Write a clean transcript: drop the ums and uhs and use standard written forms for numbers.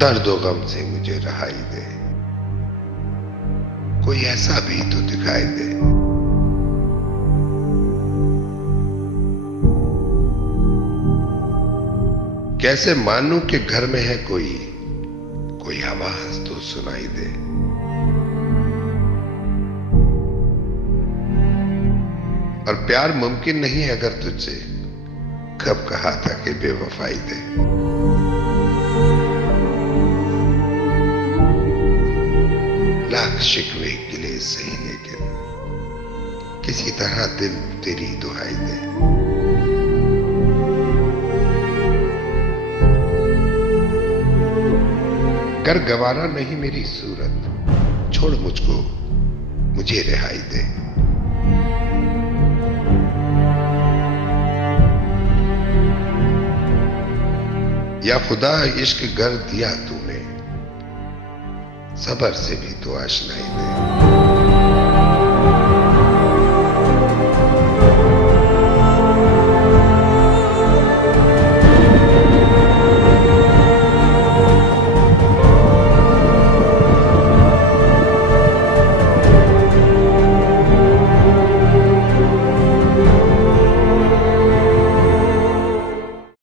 दर्द व गम से मुझे रहाई दे, कोई ऐसा भी तो दिखाई दे। कैसे मानूं कि घर में है कोई आवाज तो सुनाई दे। और प्यार मुमकिन नहीं है अगर तुझसे, कब कहा था कि बेवफाई दे। लाख शिकवे गिले सही लेकिन किसी तरह दिल तेरी दुहाई दे। कर गवारा नहीं मेरी सूरत, छोड़ मुझको, मुझे रिहाई दे। या खुदा इश्क गर दिया तूने, सबर से भी तो आशनाई दे।